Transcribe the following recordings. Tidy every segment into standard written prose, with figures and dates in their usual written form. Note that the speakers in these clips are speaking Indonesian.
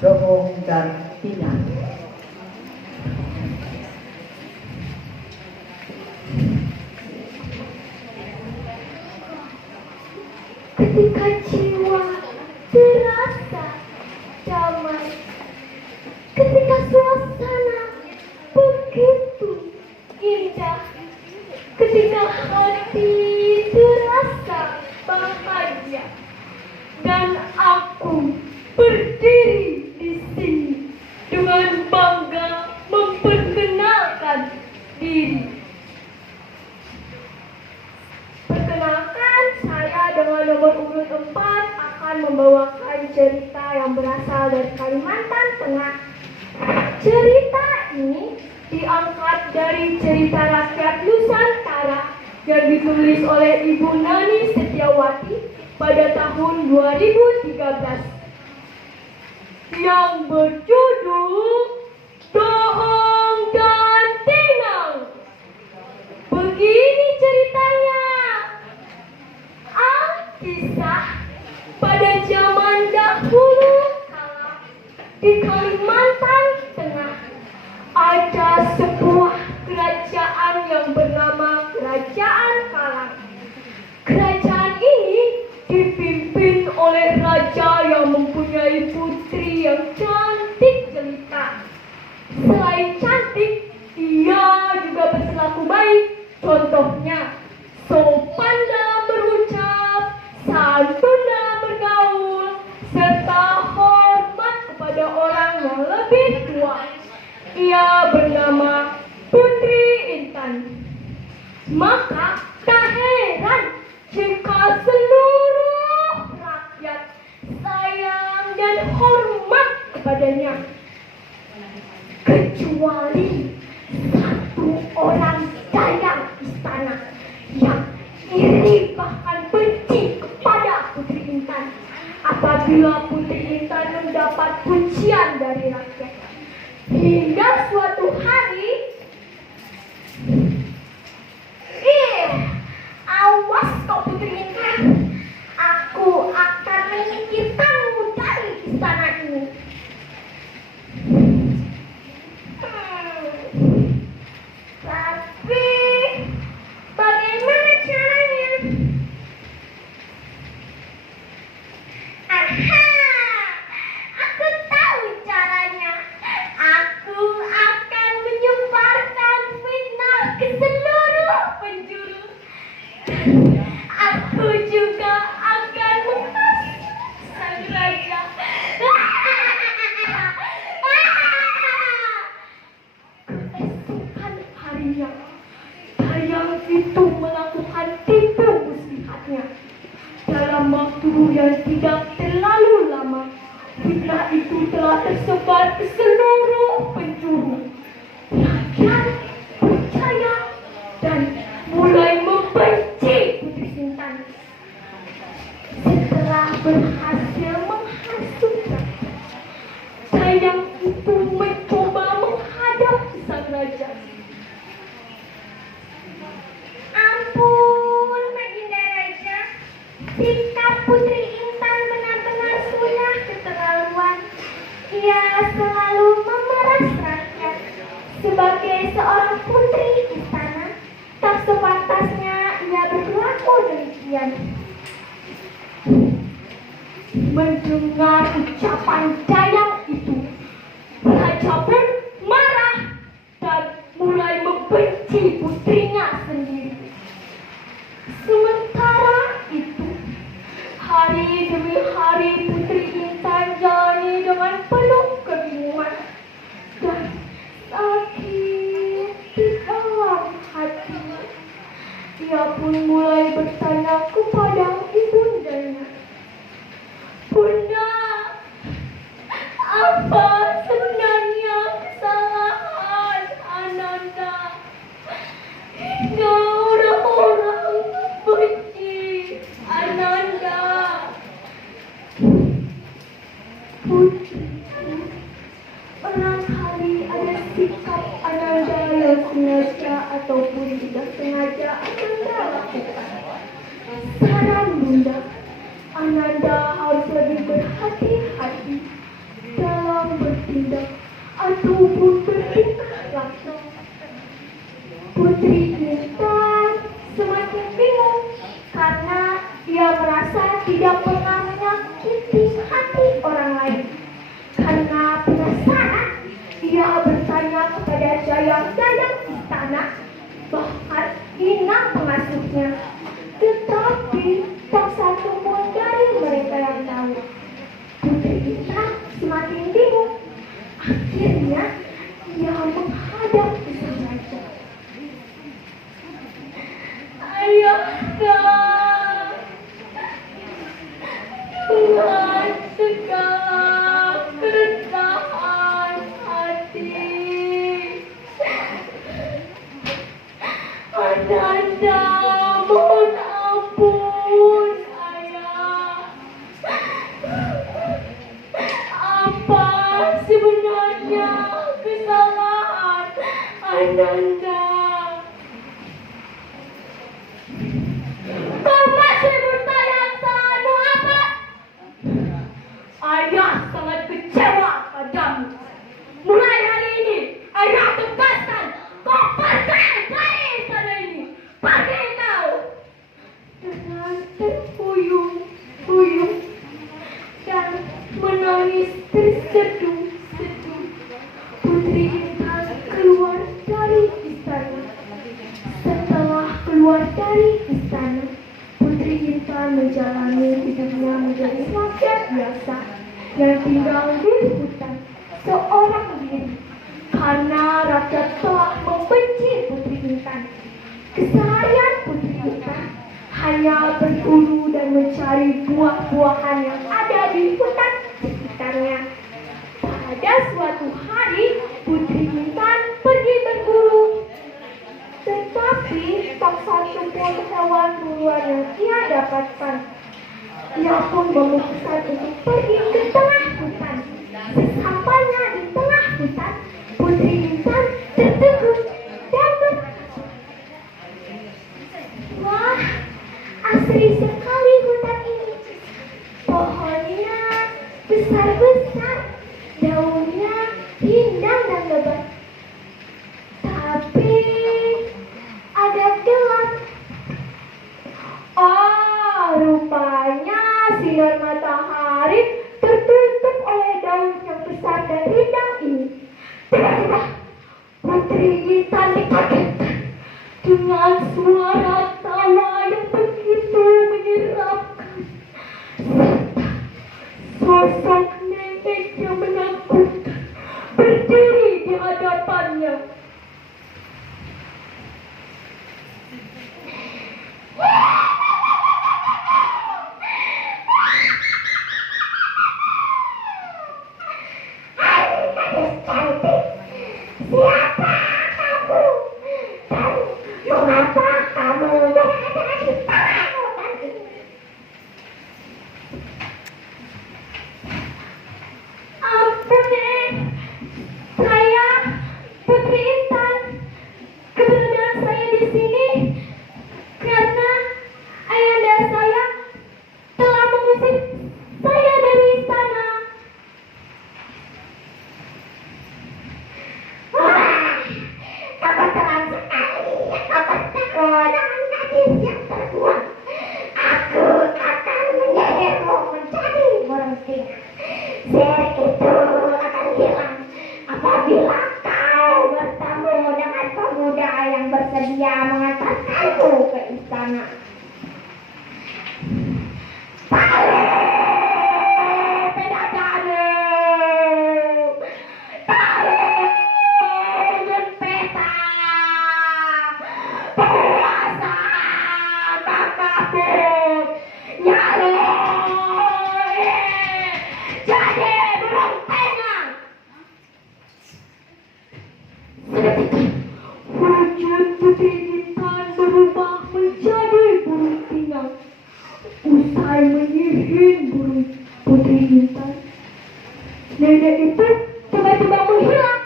bohong dan hina. Ketika jiwa terasa damai, ketika suasana begitu indah, ketika hati terasa bahagia, dan aku berdiri di sini dengan bangga memperkenalkan diri. Perkenalkan, saya dengan nomor urut 4 akan membawakan cerita yang berasal dari Kalimantan Tengah. Cerita ini diangkat dari cerita rakyat Nusantara yang ditulis oleh Ibu Nani Setiawati pada tahun 2013 yang berjudul Dohong dan Tenang. Begini ceritanya. Kisah pada zaman dahulu kala di Kalimantan Tengah ada sebuah kerajaan yang bernama Kerajaan Kalang. Kerajaan ini dipimpin oleh raja yang mempunyai putri yang cantik jelita. Selain cantik, dia juga berperilaku baik. Contohnya, sopan dalam berucap, santun dalam bergaul, serta hormat kepada orang yang lebih tua. Ia bernama Putri Intan. Maka tak heran jika seluruh rakyat sayang dan hormat kepadanya, kecuali satu orang dalang istana yang iri bahkan benci kepada Putri Intan apabila Putri Intan mendapat pujian dari rakyat. Hingga suatu hari, awas kau Putri Intan, aku akan menyingkirkanmu dari istana ini. Tapi bagaimana caranya? Aha, aku tahu caranya. Aku akan menyebarkan fitnah ke seluruh penjuru. Aku juga akan memasuki sang raja. Keesokan harinya, dayang itu melakukan tipu muslihatnya. Dalam waktu yang tidak terlalu lama, fitnah itu telah tersebar ke seluruh penjuru. Rakyat percaya dan mulai membenci Putri Intan. Setelah berhasil menghasut rakyat, dayang itu mencoba menghadap sang raja. Ampun, Baginda Raja, sikap Putri Intan benar-benar sudah keterlaluan. Ia selalu memeras rakyat. Sebagai seorang putri istana, tak sepantasnya ia berlaku demikian. Mendengar ucapan dayang itu, raja pun marah dan mulai membenci putrinya sendiri. Sementara itu, hari demi hari Putri Intan jalani dengan penuh kebingungan dan sakit di dalam hati. Ia pun mulai bertanya kepada ibundanya, "Bunda, apa sebenarnya kesalahan Ananda hingga orang-orang benci Ananda?" Putri, barangkali ada sikap Ananda yang sengaja ataupun tidak sengaja Ananda lakukan. Saran Bunda, Ananda harus lebih berhati-hati dalam itu pun bertingkah laku. Putri Intan semakin bingung karena dia merasa tidak pernah menyakiti hati orang lain. Karena penasaran, dia bertanya kepada dayang-dayang istana, bahkan inang pengasuhnya. Tetapi tak satu pun dari mereka yang tahu. Putri Intan semakin bingung. Akhirnya ia menghadap ke sang raja. Ayahanda, Tuhan segala kerendahan hati, Ananda mohon ampun ayah. Apa sebenarnya kesalahan Ananda? Kau masih bertanya kesalahanmu apa? Ayah sangat kecewa padamu. Mulai hari ini, ayah tegaskan kau pergi dari istana ini. Pergi kau. Dengan terhuyung-huyung dan menangis terseduh-seduh, Putri Intan keluar dari istana. Setelah keluar dari istana, Putri Intan menjalani hidupnya menjadi rakyat biasa yang tinggal di hutan seorang diri. Karena rakyat telah membenci Putri Intan, keseharian Putri Intan hanya berburu dan mencari buah-buahan yang ada di hutan sekitarnya. Pada suatu hari, Putri Intan pergi berburu. Tetapi tak satu pun hewan buruan yang ia dapatkan. Ia pun memutuskan untuk pergi ke tengah hutan. Sesampainya di tengah hutan, Putri Intan tertegun dan berkata, "Wah, asri sekali hutan ini. Pohonnya besar-besar, daunnya rindang dan lebat. Tapi ada gelap. Oh, rupanya sinar matahari tertutup oleh daun yang besar dan rindang ini." Tiba-tiba Putri Intan dikagetkan dengan suara tawa yang begitu menyeramkan serta sosok nenek yang menakutkan berdiri di hadapannya. Siapa kamu? Dan mengapa kamu berada di tengah hutan ini? Ampuni, saya Putri Intan. Keberadaan saya di sini karena ayahanda saya telah mengusir saya dari istana. Kamu terang sekali, kamu dengan gadis yang terbuang. Aku akan menyihirmu menjadi burung singa. Sihir itu akan hilang apabila kau bertemu dengan pemuda yang bersedia mengantarkanku ke istana. Wujud Putri Intan berubah menjadi burung pinang. Usai menyihir burung Putri Intan, nenek itu tiba-tiba menghilang.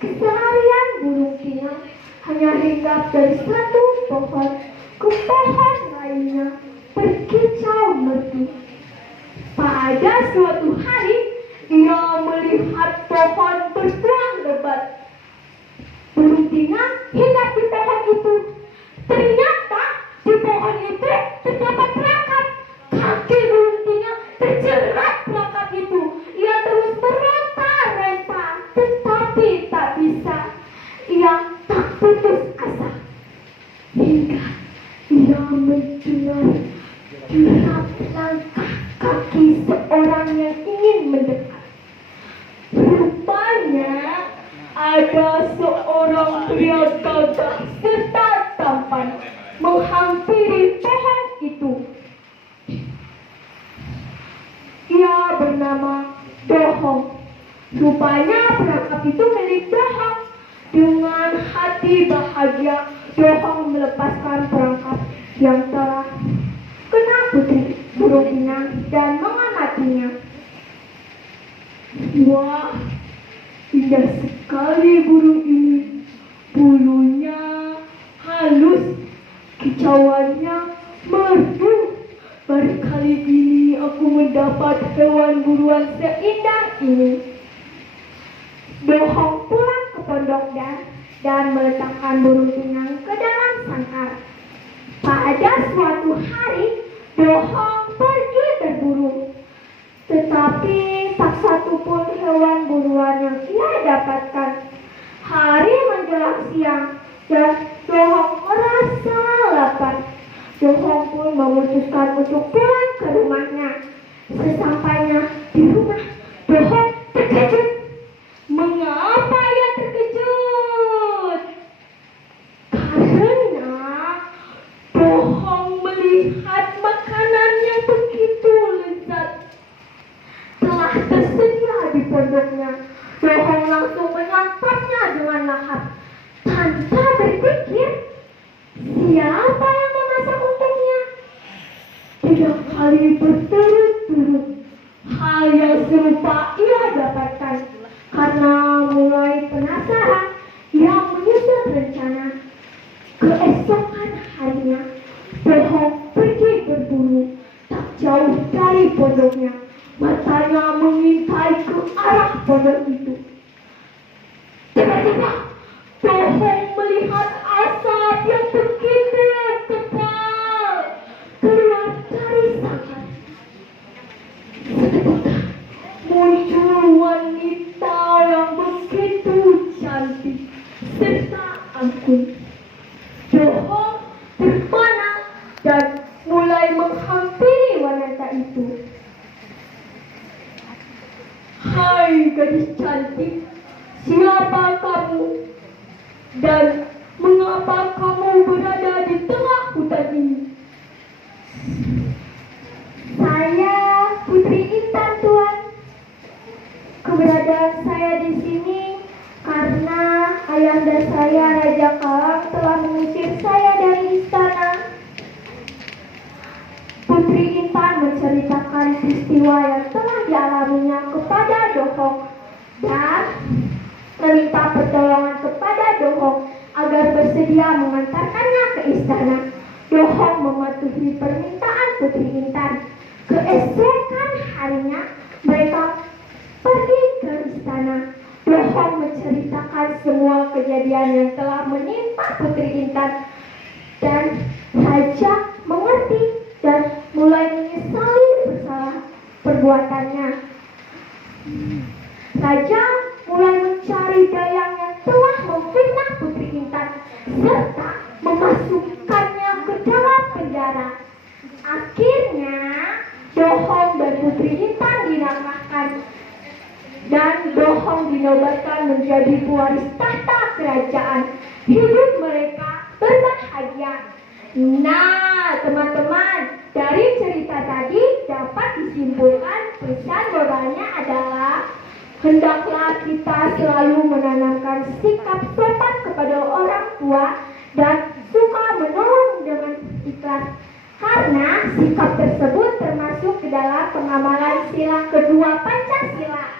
Keseharian burung pinang hanya hinggap dari satu pohon ke pohon lainnya, berkicau merdu. Pada suatu hari, ia melihat pohon berbuah Rupanya perangkap itu milik Dohong. Dengan hati bahagia, Dohong melepaskan perangkap yang telah kena putri burung inang dan mengamatinya. Wah, indah sekali burung ini. Bulunya halus, kicauannya merdu. Baru kali ini aku mendapat hewan buruan seindah ini. Dohong pulang ke pondok dan meletakkan burung inang ke dalam sangkar. Pada suatu hari, Dohong pergi berburu. Tetapi tak satu pun hewan buruan yang ia dapatkan. Hari menjelang siang dan Dohong merasa lapar. Dohong pun memutuskan untuk pulang ke rumahnya. Sesampainya di rumah, Dohong terkejut. Mengapa ia terkejut? Karena Dohong melihat makanan yang begitu lezat telah tersedia di pondoknya. Dohong langsung menyantapnya dengan lahap. Tanpa berpikir, siapa yang memasak untuknya? 3 kali berturut-turut hal yang serupa ia dapatkan. Karena mulai penasaran, ia menyusun rencana. Keesokan harinya, Dohong pergi berburu. Tak jauh dari pondoknya, matanya mengintai ke arah pondok itu. Tiba-tiba, Dohong melihat asap yang begitu tebal keluar dari sangkar. Seketika muncul wanita yang begitu cantik serta anggun. Dohong terpana dan mulai menghampiri wanita itu. Hai gadis cantik, siapa kamu? Dan mengapa kamu berada di tengah hutan ini? Saya Putri Intan, Tuan. Keberadaan saya di sini karena ayahanda saya Raja Kalang telah mengusir saya dari istana. Putri Intan menceritakan peristiwa yang telah dialaminya kepada Dohong dan meminta pertolongan kepada Dohong agar bersedia mengantarkannya ke istana. Dohong mematuhi permintaan Putri Intan. Keesokan harinya mereka pergi ke istana. Dohong menceritakan semua kejadian yang telah menimpa Putri Intan dan Raja mengerti dan mulai menyesali bersalah perbuatannya. Raja mulai mencari dayang yang telah memfitnah Putri Intan serta memasukkannya ke dalam penjara. Akhirnya Dohong dan Putri Intan dinamakan dan Dohong dinobatkan menjadi pewaris tahta kerajaan. Hidup mereka berbahagia. Nah, teman-teman, dari cerita tadi dapat disimpulkan pesan moralnya adalah hendaklah kita selalu menanamkan sikap sopan kepada orang tua dan suka menolong dengan ikhlas. Karena sikap tersebut termasuk ke dalam pengamalan sila kedua Pancasila.